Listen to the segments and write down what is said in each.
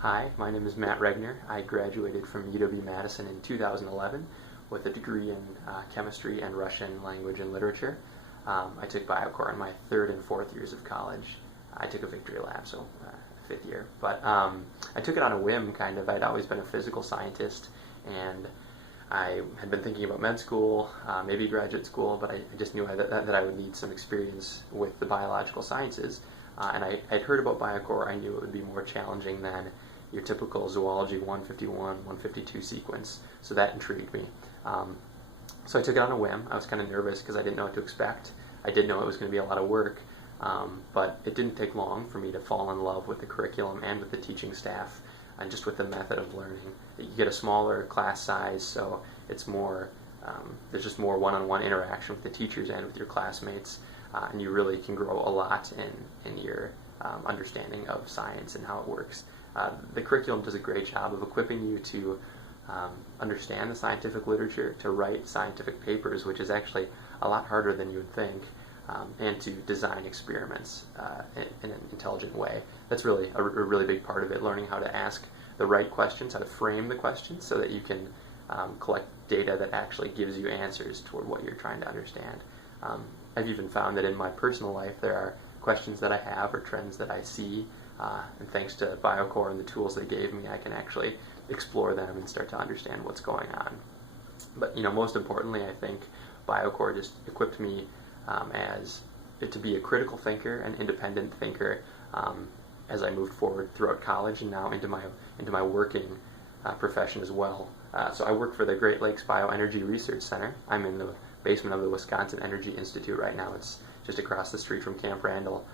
Hi, my name is Matt Regner. I graduated from UW-Madison in 2011 with a degree in chemistry and Russian language and literature. I took Biocore in my third and fourth years of college. I took a victory lab, so fifth year. But I took it on a whim, kind of. I'd always been a physical scientist, and I had been thinking about med school, maybe graduate school, but I just knew that I would need some experience with the biological sciences. And I'd heard about Biocore. I knew it would be more challenging than your typical zoology 151, 152 sequence, so that intrigued me. So I took it on a whim. I was kind of nervous because I didn't know what to expect. I did know it was going to be a lot of work, but it didn't take long for me to fall in love with the curriculum and with the teaching staff and just with the method of learning. You get a smaller class size, so it's more, there's just more one-on-one interaction with the teachers and with your classmates, and you really can grow a lot in your understanding of science and how it works. The curriculum does a great job of equipping you to understand the scientific literature, to write scientific papers, which is actually a lot harder than you would think, and to design experiments in an intelligent way. That's really a really big part of it, learning how to ask the right questions, how to frame the questions so that you can collect data that actually gives you answers toward what you're trying to understand. I've even found that in my personal life there are questions that I have or trends that I see, and thanks to Biocore and the tools they gave me, I can actually explore them and start to understand what's going on. But most importantly, I think Biocore just equipped me to be a critical thinker, an independent thinker, as I moved forward throughout college and now into my working profession as well. So I work for the Great Lakes Bioenergy Research Center. I'm in the basement of the Wisconsin Energy Institute right now. It's just across the street from Camp Randall.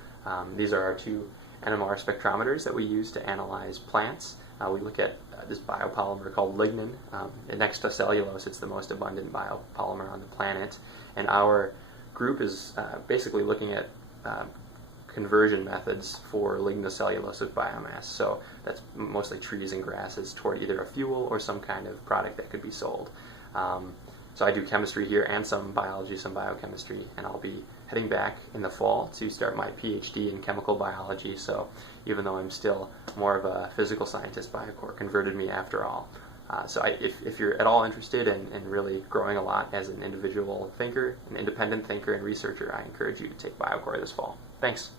These are our two NMR spectrometers that we use to analyze plants. We look at this biopolymer called lignin. Next to cellulose, it's the most abundant biopolymer on the planet. And our group is basically looking at conversion methods for lignocellulosic biomass. So that's mostly trees and grasses toward either a fuel or some kind of product that could be sold. So I do chemistry here and some biology, some biochemistry, and I'll be heading back in the fall to start my PhD in chemical biology. So even though I'm still more of a physical scientist, Biocore converted me after all. So if you're at all interested in really growing a lot as an individual thinker, an independent thinker and researcher, I encourage you to take Biocore this fall. Thanks.